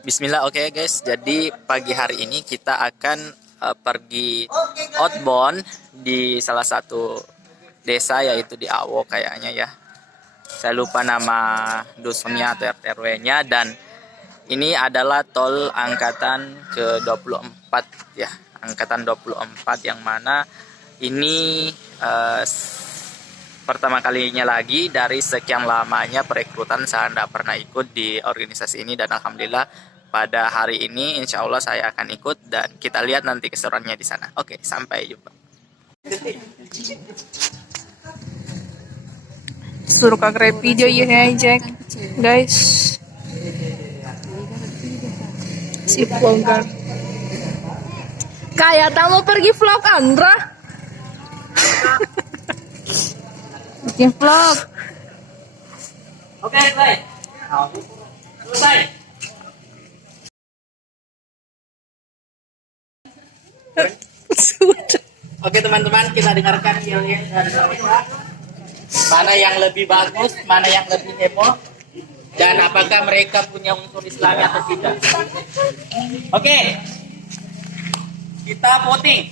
Bismillah, oke guys. Jadi pagi hari ini kita akan pergi outbound di salah satu desa, yaitu di Awo kayaknya ya. Saya lupa nama dusunnya atau RT/RW-nya, dan ini adalah tol angkatan ke-24 ya. Angkatan 24 yang mana ini pertama kalinya lagi dari sekian lamanya perekrutan. Saya tidak pernah ikut di organisasi ini, dan alhamdulillah pada hari ini insya Allah saya akan ikut, dan kita lihat nanti keseruannya di sana. Oke, sampai jumpa. Suruh kak video ya Jack, guys. Si vlogger. Kayak tak mau pergi vlog Andra. Bikin vlog. Oke, selesai. Selesai. Sudah. Oke teman-teman, kita dengarkan yel-yel dari mereka. Mana yang lebih bagus, mana yang lebih heboh, dan apakah mereka punya unsur Islami atau tidak. Oke, kita voting.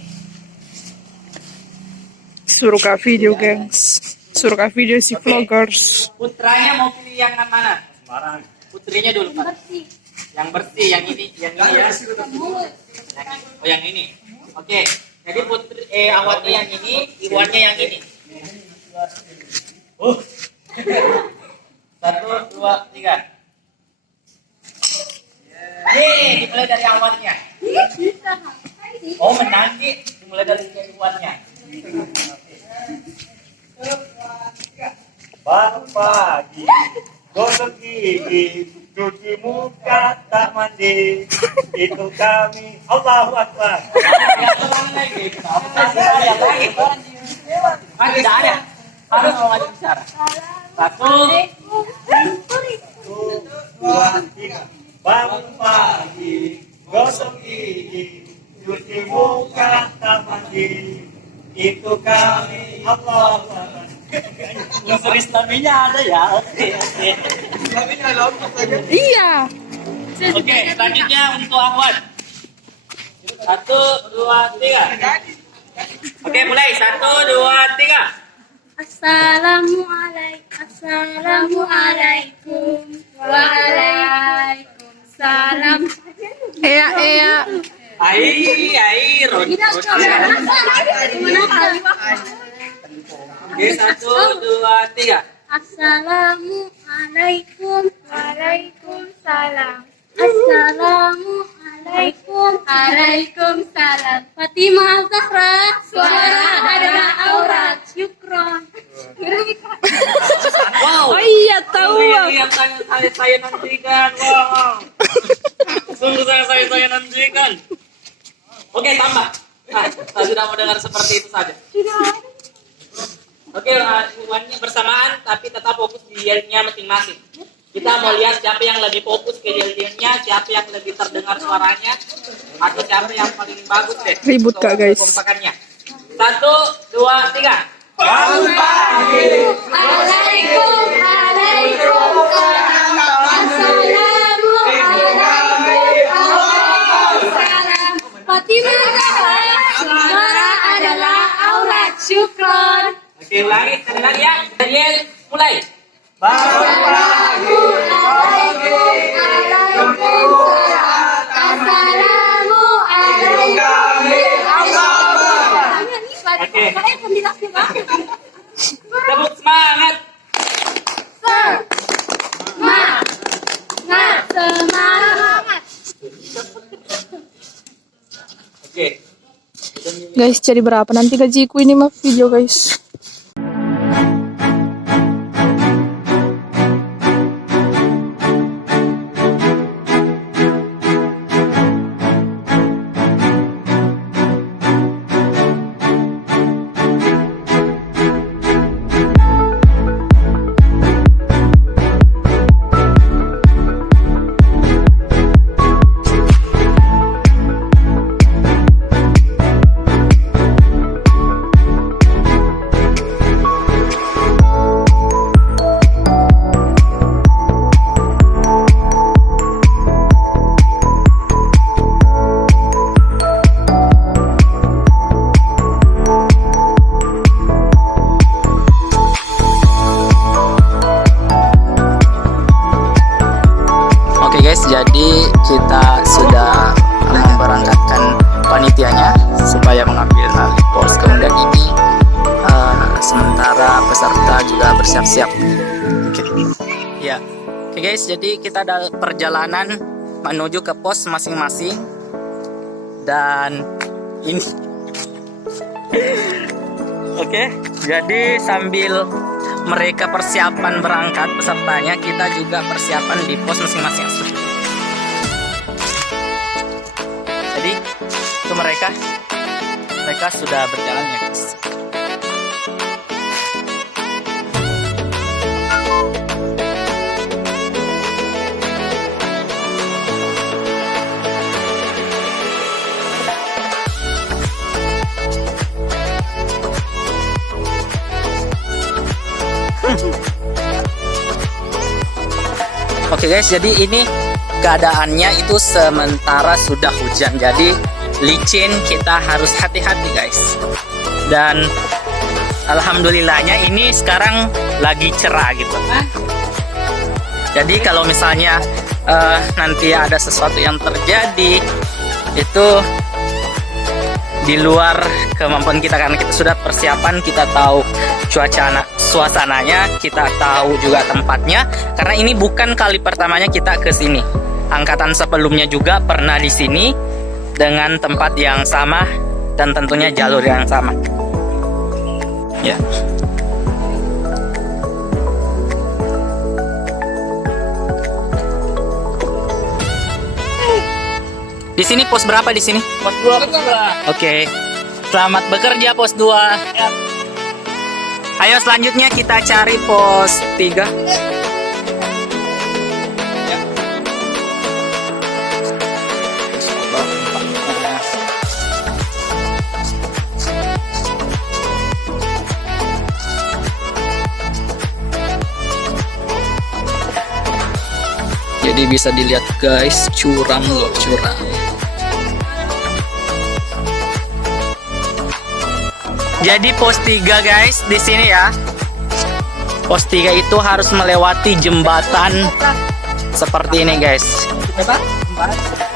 Suruh kak video, gengs. Suruh kak video si vloggers. Putranya mau pilih yang mana? Putrinya dulu, Pak. Yang bersih, yang ini ya. Oh, yang ini. Oke, jadi awalnya yang ini, Iwannya yang ini. 1, 2, 3. Dimulai dari awalnya. Oh, menang Ki. Dimulai dari Iwannya. Bangun pagi, gosok gigi, cuci muka, tak mandi. Itu kami. Allahu Akbar. Tidak ada. Harus maju bicara. 1, 2, 3. Bangun pagi, gosok gigi, cuci muka, tak mandi. Itu kami. Allahu Akbar. unsur Islaminya ada ya. Oke. Iya. Oke, selanjutnya untuk Ahwat. 1, 2, 3. Oke, mulai. 1, 2, 3. Assalamualaikum. Waalaikumsalam. Iya. Air. Oke, 1, 2, 3. Assalamualaikum. Waalaikumsalam. Assalamualaikum. Waalaikumsalam. Fatimah Zahra. Suara adalah aurat. Syukron. Wow. Oh iya, tahu bang. Yang saya nantikan. Wow. Sungguh saya nantikan. Oke, tambah. Nah, saya sudah mau dengar seperti itu saja. Oke, hubungannya bersamaan tapi tetap fokus di yelnya masing-masing. Kita mau lihat siapa yang lebih fokus ke yelnya, siapa yang lebih terdengar suaranya, atau siapa yang paling bagus deh. Ribut kak guys. Kompakannya. 1, 2, 3. Bangun pagi. Assalamualaikum. Fatimah Zahra. Suara adalah aurat. Syukron. Oke, ulangi sekali lagi ya. Yel, mulai. Bangun pagi. Oke. Tepuk semangat. Semangat. Oke. Guys, jadi berapa nanti gajiku ini mah video guys? guys, jadi kita sudah memberangkatkan panitianya supaya mengambil alih pos. Kemudian ini sementara peserta juga bersiap-siap. Ya, oke guys, jadi kita ada perjalanan menuju ke pos masing-masing dan ini. Oke, jadi sambil mereka persiapan berangkat pesertanya, kita juga persiapan di pos masing-masing. Jadi itu mereka sudah berjalan ya guys. Oke guys, jadi ini keadaannya itu sementara sudah hujan, jadi licin, kita harus hati-hati guys. Dan alhamdulillahnya ini sekarang lagi cerah gitu. Jadi kalau misalnya nanti ada sesuatu yang terjadi itu di luar kemampuan kita, karena kita sudah persiapan, kita tahu suasananya, kita tahu juga tempatnya, karena ini bukan kali pertamanya kita ke sini. Angkatan sebelumnya juga pernah di sini dengan tempat yang sama dan tentunya jalur yang sama. Ya. Di sini pos berapa di sini? Pos 2. Oke. Selamat bekerja pos 2. Ya. Ayo selanjutnya kita cari pos 3. Ya. Jadi bisa dilihat guys, curam loh, curam. Jadi pos 3 guys di sini ya. Pos 3 itu harus melewati jembatan seperti ini guys.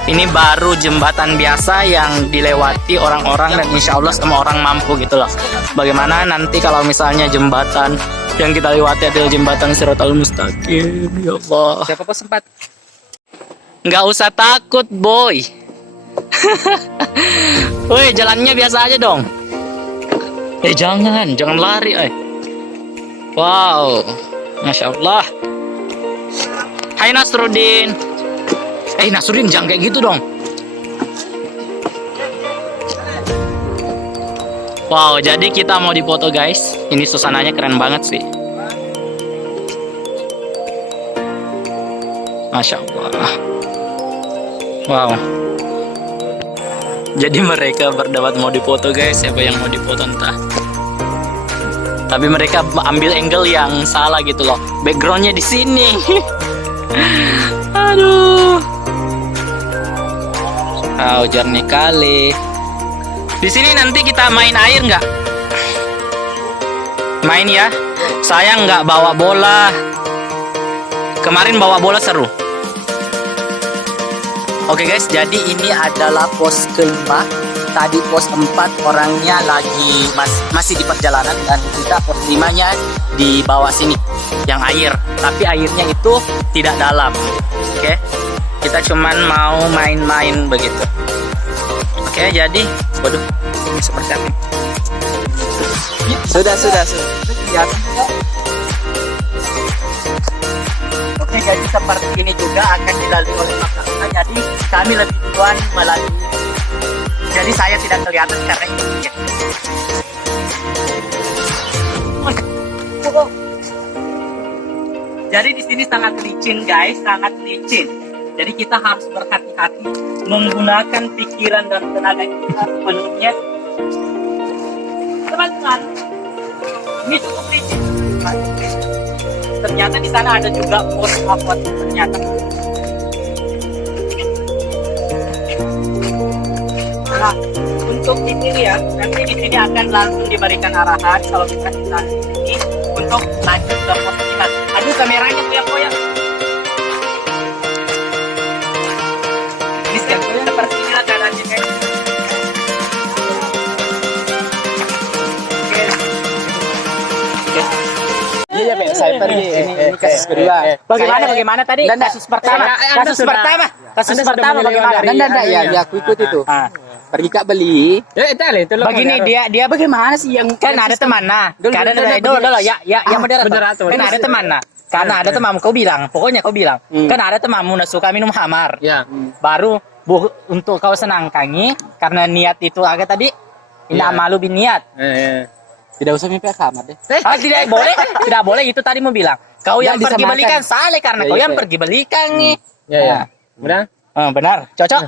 Ini baru jembatan biasa yang dilewati orang-orang dan insya Allah semua orang mampu gitu loh. Bagaimana nanti kalau misalnya jembatan yang kita lewati adalah jembatan Shiratal Mustaqim, ya Allah. Siapa pos 4? Nggak usah takut boy. Woi, jalannya biasa aja dong. Jangan lari, Wow, Masya Allah. Hai Nasruddin. Nasruddin, jangan kayak gitu dong. Wow, jadi kita mau dipoto guys. Ini suasananya keren banget sih. Masya Allah. Wow. Jadi mereka berdebat mau dipoto guys, siapa yang mau dipoto entah. Tapi mereka ambil angle yang salah gitu loh. Backgroundnya di sini. Aduh. Jernih kali. Di sini nanti kita main air nggak? Main ya. Saya nggak bawa bola. Kemarin bawa bola seru. Oke guys, jadi ini adalah pos kelima. Tadi pos 4 orangnya lagi masih di perjalanan, dan kita pos 5-nya di bawah sini yang air, tapi airnya itu tidak dalam. Oke, kita cuman mau main-main begitu. Oke, jadi waduh, ini seperti apa? Sudah. Ya. Oke, jadi seperti ini juga akan dilalui oleh masyarakat. Jadi kami lebih duluan melalui. Jadi saya tidak kelihatan karena ini. Jadi di sini sangat licin guys, sangat licin. Jadi kita harus berhati-hati menggunakan pikiran dan tenaga kita sepenuhnya. Teman-teman, ini cukup licin. Ternyata di sana ada juga pos apa ternyata. Nah, untuk di sini ya, nanti di sini akan langsung diberikan arahan kalau kita di sini untuk lanjut ke pos kita. Aduh, kameranya koyak-koyak. kasus kedua. Bagaimana tadi? Kasus pertama. Kasus pertama bagaimana? Ya, aku ikut itu. Pergi Kak beli. Begini dia bagaimana sih yang kan ada teman nah. Dulu moderator. Kan ada teman nah. Karena ada temanmu kau bilang, pokoknya kau bilang, kan ada temanmu nak suka minum khamar. Ya. Baru untuk kau senangkannya karena niat itu agak tadi tidak malu bin niat. Tidak usah mimpi khamar deh. Tidak boleh itu tadi mau bilang. Kau yang pergi disamakan. belikan salah karena kau yang pergi belikan nih. Ya. Benar? Benar, cocok.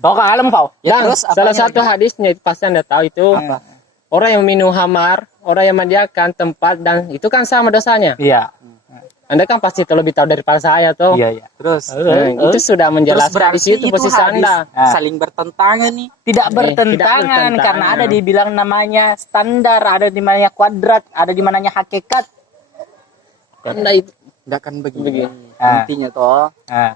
Kau kalem kau. Ya, terus salah apanya satu hadisnya itu pasti Anda tahu itu orang yang minum khamar, orang yang menyediakan tempat dan itu kan sama dosanya. Iya. Anda kan pasti lebih tahu daripada saya tuh. Iya. Terus Itu sudah menjelaskan di situ posisi Anda. saling bertentangan nih. Tidak bertentangan bertentangan. karena ada dibilang namanya standar, ada di mananya kuadrat, ada di mananya hakikat. Anda itu Enggak kan begini. Ah. Intinya toh Nah,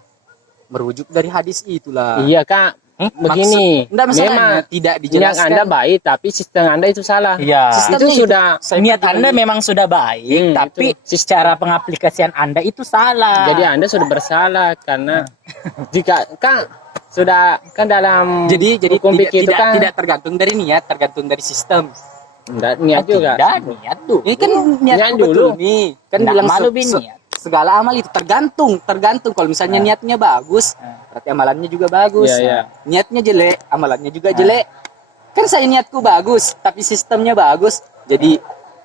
merujuk dari hadis itulah. iya Kak. Begini, Enggak masalahnya memang tidak niat dijelaskan. Anda baik tapi sistem Anda itu salah. iya. Sistemnya Itu sudah Niat Anda memang sudah baik, tapi secara pengaplikasian Anda itu salah. jadi Anda sudah bersalah karena jika kan sudah kan dalam jadi hukum tidak, fikih itu tidak, kan tidak tergantung dari niat, tergantung dari sistem. enggak, niat juga. Tidak, niat tuh. Ini kan niat dulu. betul nih. Kan Nggak bilang malu bin niat. segala amal itu tergantung. Kalau misalnya niatnya bagus, berarti amalannya juga bagus. Iya, iya. Niatnya jelek, amalannya juga jelek. Kan saya niatku bagus, tapi sistemnya bagus. Jadi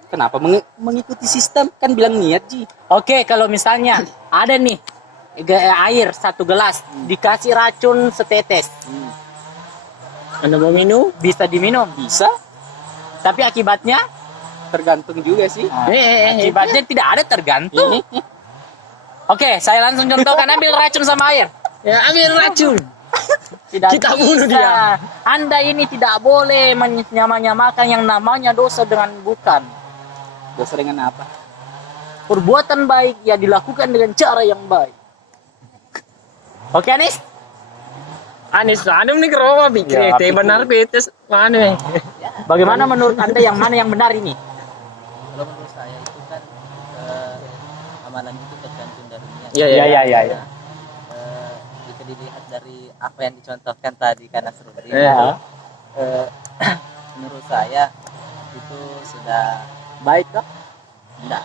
kenapa mengikuti sistem? Kan bilang niat, Ji. Oke, kalau misalnya ada nih air 1 gelas dikasih racun setetes, Anda mau minum? bisa diminum. Bisa, Tapi akibatnya tergantung juga sih. akibatnya tidak ada tergantung. Oke, saya langsung contohkan, ambil racun sama air. Ya, ambil racun. Tidak Kita bisa. bunuh dia. Anda ini tidak boleh menyamakan yang namanya dosa dengan bukan. Dosa dengan apa? Perbuatan baik ya dilakukan dengan cara yang baik. Oke, Anis? Anis, Anda nih keroma pikir, Ya, teh benar betes mana? Bagaimana menurut Anda yang mana yang benar ini? Kalau menurut saya itu kan amalan itu tergantung dari niat. Iya. Jika dilihat dari apa yang dicontohkan tadi karena Nasruddin, Ya. menurut saya itu sudah Baik kok. enggak.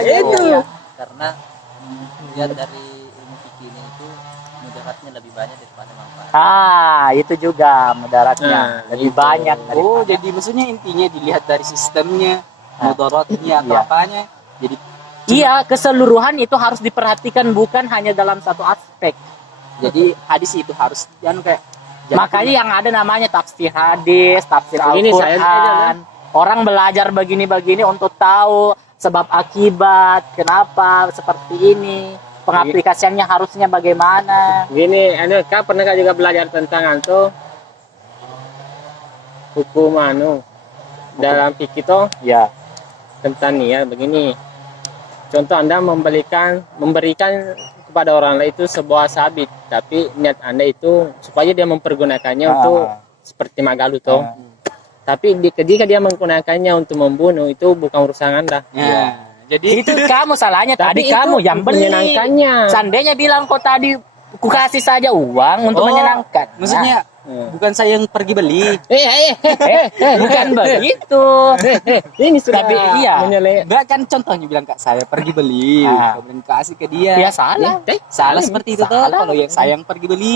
Itu. Karena lihat dari ilmu fikih ini itu mudaratnya lebih banyak daripada manfaat. Itu juga mudaratnya lebih banyak dari Oh, jadi maksudnya intinya dilihat dari sistemnya, mudaratnya atau Iya. apanya. Jadi Iya, keseluruhan itu harus diperhatikan bukan hanya dalam satu aspek. hadis itu harus kayak Makanya yang ada namanya tafsir hadis, tafsir Ini saya aja, Al-Qur'an. Orang belajar begini-begini untuk tahu sebab akibat, kenapa seperti ini, pengaplikasiannya harusnya bagaimana. Gini, Anda kan pernah juga belajar tentang itu hukum dalam fikih itu Ya. tentang niat begini. Contoh Anda memberikan kepada orang lain itu sebuah sabit, tapi niat Anda itu supaya dia mempergunakannya untuk seperti magalu tuh. Tapi ketika dia menggunakannya untuk membunuh itu bukan urusan Anda. Ya. Jadi Itu kamu salahnya Tapi tadi, itu kamu yang beli. menyenangkannya. Seandainya bilang kok tadi ku kasih saja uang untuk Oh, menyenangkan. maksudnya bukan saya yang pergi beli. Bukan begitu. Ini sudah Tapi iya. Enggak kan contohnya bilang Kak saya pergi beli, kemudian kasih ke dia. Ya salah. Salah seperti itu tuh Salah. kalau yang saya yang pergi beli.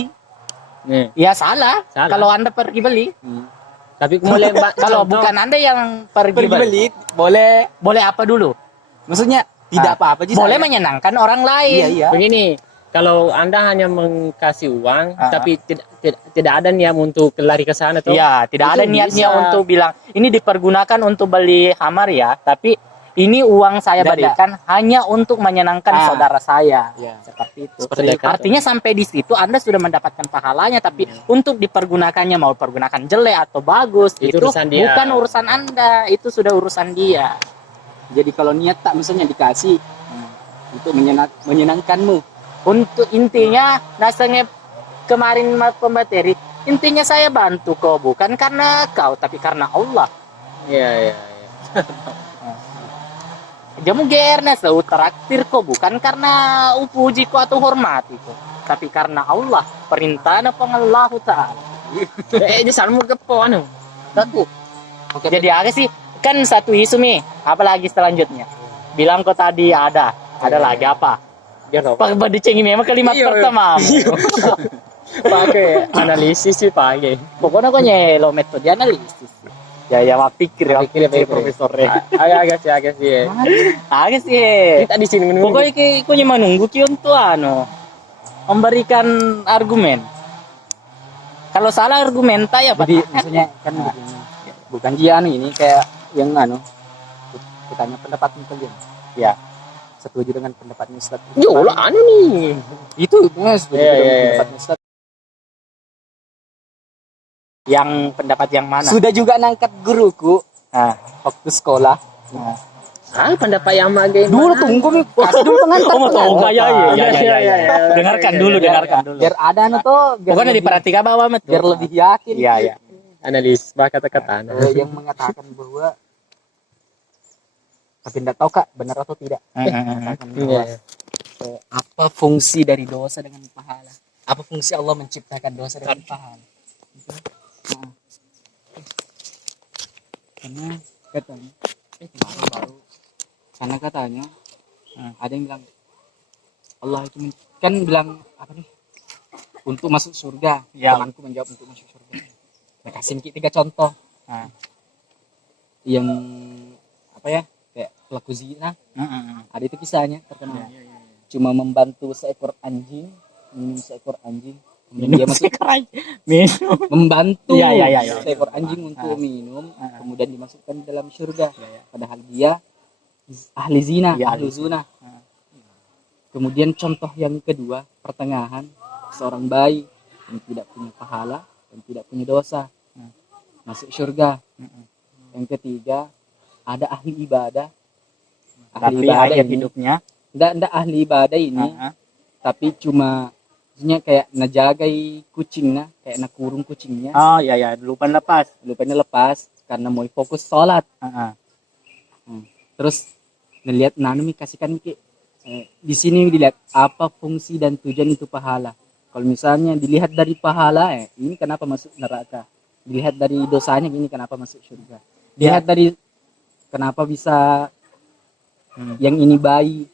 Ya salah. Salah. Kalau Anda pergi beli. Tapi mulai Kalau bukan Anda yang pergi beli, boleh. boleh apa dulu? Maksudnya tidak apa-apa sih. Boleh saya. menyenangkan orang lain. Iya. begini, kalau Anda hanya mengkasih uang tapi tidak ada niat untuk lari ke sana tuh. Iya, tidak Itu ada niatnya bisa. untuk bilang ini dipergunakan untuk beli hamar ya, tapi ini uang saya Tidak. berikan hanya untuk menyenangkan saudara saya. Iya. Seperti itu. Seperti itu. Artinya sampai di situ Anda sudah mendapatkan pahalanya, tapi untuk dipergunakannya mau pergunakan jelek atau bagus Itu itu urusan dia. bukan urusan Anda, itu sudah urusan dia. Jadi kalau niat tak misalnya dikasih untuk menyenangkanmu. Untuk intinya nasanya kemarin pembateri, intinya saya bantu kau bukan karena kau tapi karena Allah. Iya. Jamu GR-nya selalu traktir kok, bukan karena upuji ko atau hormati ko, tapi karena Allah, perintahnya pengallahu ta'ala. Di sana mau kepo anu. Satu. Jadi ada sih, kan satu isu nih, apalagi selanjutnya. Bilang kok tadi ada lagi apa? Dia tahu. Pak dicengi memang kalimat Iya, pertama. Pakai analisis sih pakai. Pokoknya kok nyelo metode analisis. Ya mak pikir ya, Pikir. profesornya. Agak sih. Agak sih. Kita di sini menunggu. Pokoknya kok menunggu ki untuk memberikan argumen. Kalau salah argumen ya Pak. Jadi maksudnya kan begini, bukan dia ini kayak yang kutanya pendapat kalian. Ya. Setuju dengan pendapatnya Ustaz. Yo lah anu nih. Itu setuju Iya, dengan iya. pendapatnya Ustaz. Yang pendapat yang mana? Sudah juga nangkat guruku waktu sekolah. Pendapat yang magai. Dulu tunggu nih, kasih dulu pengantar. Oh, tahu enggak ya? Iya. Dengarkan dulu. Biar ada tuh, Pokoknya diperhatikan bahwa biar lebih yakin. Iya. Analis kata-kata. Yang mengatakan bahwa tapi tidak tahu Kak benar atau tidak. Mengatakan bahwa apa fungsi dari dosa dengan pahala? Apa fungsi Allah menciptakan dosa dengan pahala? Gitu. Karena katanya baru karena katanya ada yang bilang Allah itu kan bilang apa nih untuk masuk surga. Ya. Temanku menjawab untuk masuk surga. Nah, kasih tiga contoh yang apa ya kayak pelaku zina. Ada itu kisahnya terkenal. Cuma membantu seekor anjing minum seekor anjing. Kemudian dia masuk minum. membantu Iya. seekor anjing untuk minum, kemudian dimasukkan dalam surga. Padahal dia ahli zina, ahli zina. Kemudian contoh yang kedua, pertengahan, seorang bayi yang tidak punya pahala dan tidak punya dosa masuk surga. Yang ketiga, ada ahli ibadah. Tapi akhir hidupnya Enggak ahli ibadah ini, tapi cuma kayak najagai kucingnya, kayak nakurung kucingnya. Oh iya, lupanya lepas karena mau fokus sholat. Terus ngelihat nanu kasihkan di sini dilihat apa fungsi dan tujuan itu pahala. Kalau misalnya dilihat dari pahala ini kenapa masuk neraka, dilihat dari dosanya ini kenapa masuk surga, dilihat dari kenapa bisa yang ini bayi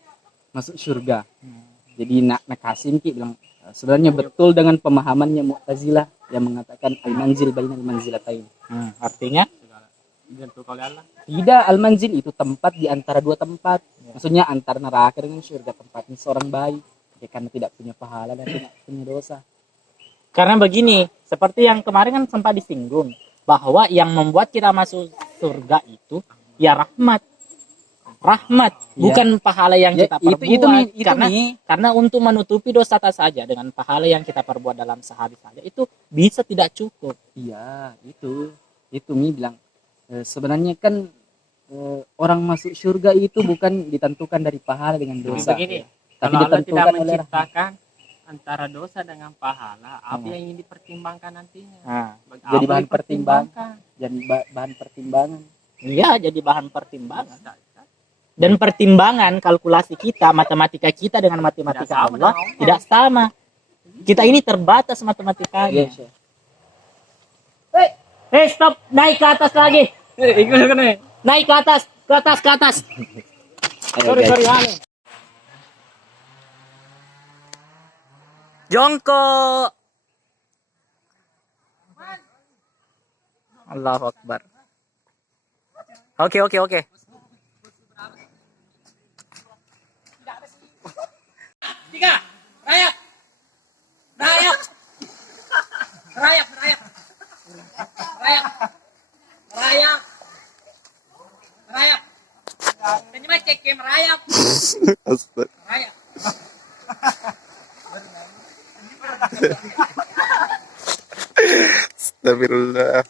masuk surga. Jadi nak Kasim bilang sebenarnya betul dengan pemahamannya Mu'tazilah yang mengatakan al-manzil bainal manzilatain. artinya Tidak, al-manzil itu tempat di antara dua tempat. Maksudnya antara neraka dengan surga, tempatnya seorang bayi. Ya, karena tidak punya pahala dan tidak punya dosa. karena begini, seperti yang kemarin kan sempat disinggung bahwa yang membuat kita masuk surga itu ya rahmat, bukan pahala yang kita perbuat. Karena untuk menutupi dosa saja dengan pahala yang kita perbuat dalam sehari saja itu bisa tidak cukup. Iya, itu Mi bilang sebenarnya kan orang masuk surga itu bukan ditentukan dari pahala dengan dosa. Begini, Tapi kalau Allah tidak ditentukan oleh menciptakan antara dosa dengan pahala, apa yang ingin dipertimbangkan nantinya? jadi Apa bahan pertimbangan. dipertimbangkan? Jadi bahan pertimbangan. Iya, jadi bahan pertimbangan. Dan pertimbangan kalkulasi kita, matematika kita dengan matematika Tidak sama Allah dengan Allah. tidak sama. Kita ini terbatas matematikanya. Yes, ya. Stop, naik ke atas lagi. Naik ke atas. Sorry, halo. Jongkok. Allahu Akbar. Oke. Astagfirullah.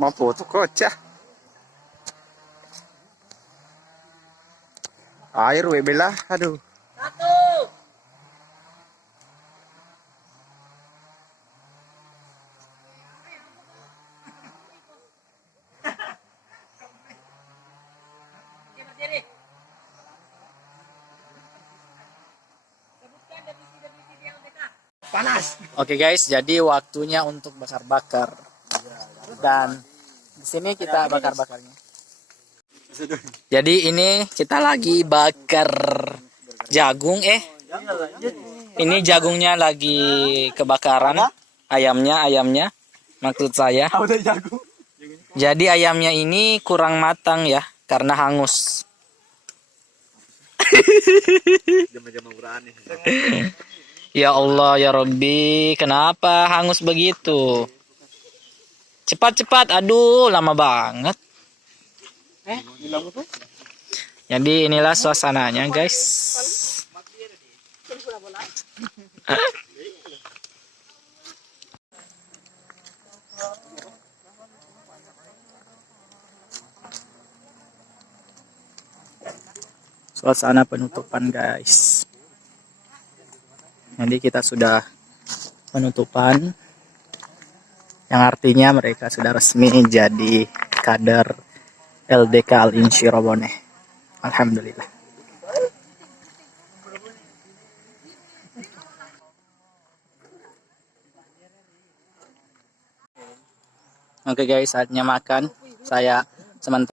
Mau foto kocak. Air we belah, aduh. Panas. Oke guys, jadi waktunya untuk bakar-bakar. Dan di sini kita bakar-bakarnya. Jadi ini kita lagi bakar jagung ini jagungnya lagi kebakaran. Ayamnya maksud saya. Jadi ayamnya ini kurang matang ya karena hangus. Ya Allah ya Rabbi, kenapa hangus begitu? Cepat-cepat, aduh lama banget. Jadi inilah suasananya guys. Suasana penutupan guys. Jadi kita sudah penutupan, yang artinya mereka sudah resmi jadi kader LDK Al-In Shirobone. Alhamdulillah. Oke guys, saatnya makan. Saya sementara